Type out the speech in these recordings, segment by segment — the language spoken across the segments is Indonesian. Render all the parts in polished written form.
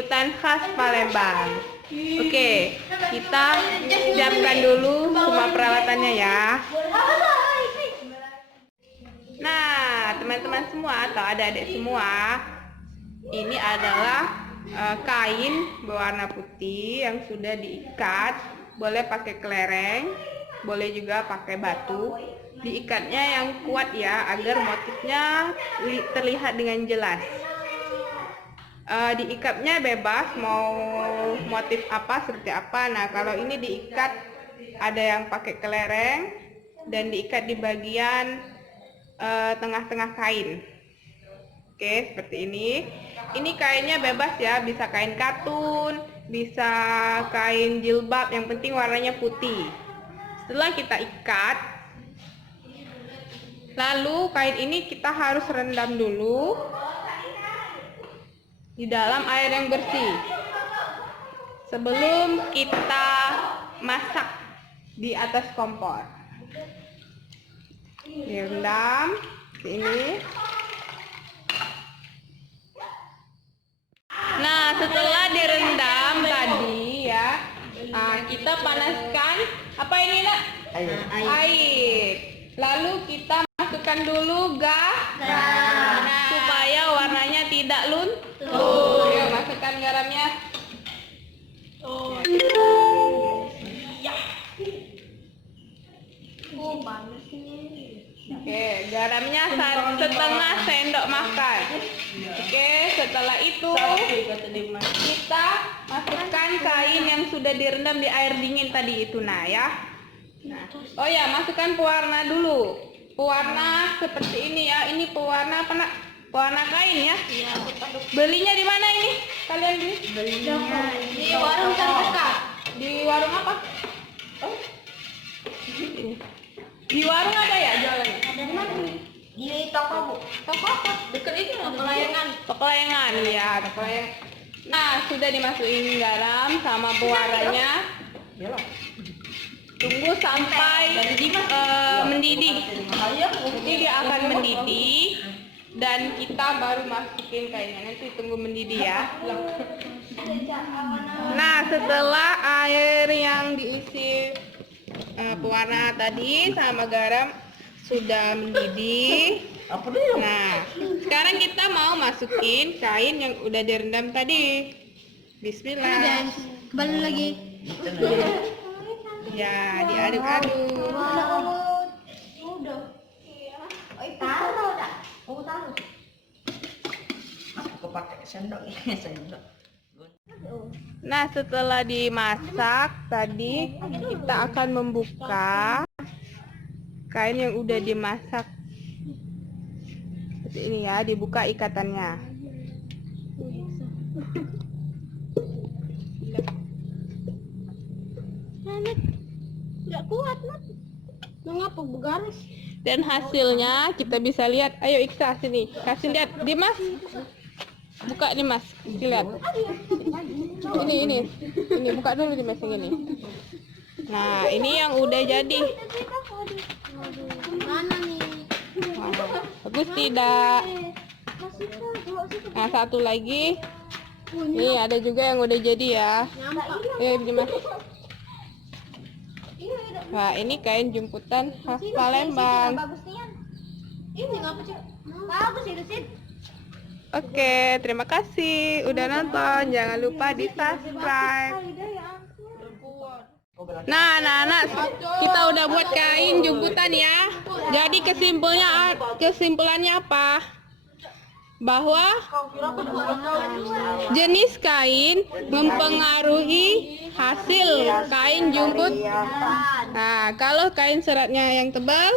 jemputan khas Palembang. Oke, kita siapkan dulu semua peralatannya ya. Nah, teman-teman semua atau adik-adik semua, ini adalah kain berwarna putih yang sudah diikat. Boleh pakai kelereng, boleh juga pakai batu. Diikatnya yang kuat ya, agar motifnya terlihat dengan jelas. Diikatnya bebas, mau motif apa seperti apa. Nah, kalau ini diikat, ada yang pakai kelereng dan diikat di bagian tengah-tengah kain. Oke, seperti ini. Ini kainnya bebas ya, bisa kain katun, bisa kain jilbab, yang penting warnanya putih. Setelah kita ikat, lalu kain ini kita harus rendam dulu di dalam air yang bersih sebelum kita masak di atas kompor. Direndam ini. Nah, setelah direndam tadi ya, kita panaskan apa ini nak? Air. Lalu kita masukkan dulu garam supaya warnanya tidak luntur. Ya, masukkan garamnya. Oke, garamnya setengah sendok makan. Oke, setelah itu kita masukkan kain yang sudah direndam di air dingin tadi itu, nah ya. Nah, oh ya, masukkan pewarna dulu. Pewarna seperti ini ya. Ini pewarna apa nak? Pewarna kain ya. Belinya di mana ini? Kalian beli? Belinya di warung terdekat. Di warung apa? Oh. Di warung ada ya jualannya? Ada di mana? Di toko bu. Toko apa? Dekat ini toko layangan. Toko layangan, iya toko layangan. Nah, sudah dimasukin garam sama pewarnanya. Tunggu sampai mendidih. Nanti dia akan mendidih dan kita baru masukin kainnya. Nanti tunggu mendidih ya. Nah, setelah air yang diisi pewarna tadi sama garam sudah mendidih. Nah, sekarang kita mau masukin kain yang udah direndam tadi. Bismillah. Kembali lagi. Ya, diaduk-aduk. Nah, setelah dimasak tadi, kita akan membuka kain yang udah dimasak. Seperti ini ya, dibuka ikatannya. Tidak kuat, Nat. Mengapa begaris? Dan hasilnya kita bisa lihat. Ayo Iksa sini, kasih lihat Dimas. Buka Dimas, lihat. Ini buka dulu Dimas yang ini. Nah, ini yang udah jadi. Mana nih? Bagus tidak? Nah, satu lagi. Nih ada juga yang udah jadi ya. Dimas. Wah, ini kain jemputan khas Palembang. Ini ngapa sih? Bagus itu sih. Oke, terima kasih udah nonton. Jangan lupa di subscribe. Nah, kita udah buat kain jemputan ya. Jadi kesimpulannya apa? Bahwa jenis kain mempengaruhi hasil kain jumput. Nah, kalau kain seratnya yang tebal,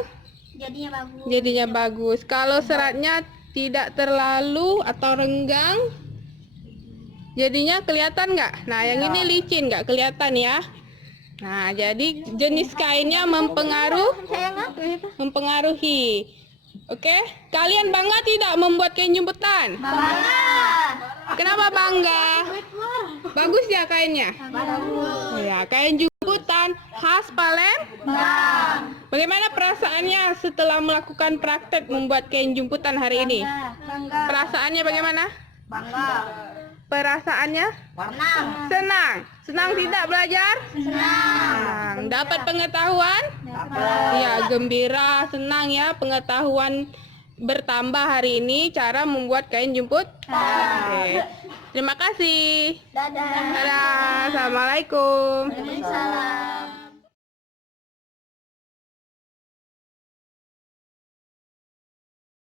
jadinya bagus. Kalau seratnya tidak terlalu atau renggang, jadinya kelihatan nggak? Nah, yang ini licin nggak kelihatan ya. Nah, jadi jenis kainnya mempengaruhi. Oke, kalian bangga tidak membuat kain jemputan? Bangga. Kenapa bangga? Bagus ya kainnya? Bagus. Ya, kain jemputan khas Palembang. Bagaimana perasaannya setelah melakukan praktek membuat kain jemputan hari ini? Bangga. Perasaannya bagaimana? Bangga. perasaannya? Senang. Senang. Senang tidak belajar? Senang. Dapat pengetahuan? Ya, gembira, senang ya, pengetahuan bertambah hari ini cara membuat kain jumput. Oke. Terima kasih. Dadah. Dadah. Assalamualaikum. Waalaikumsalam.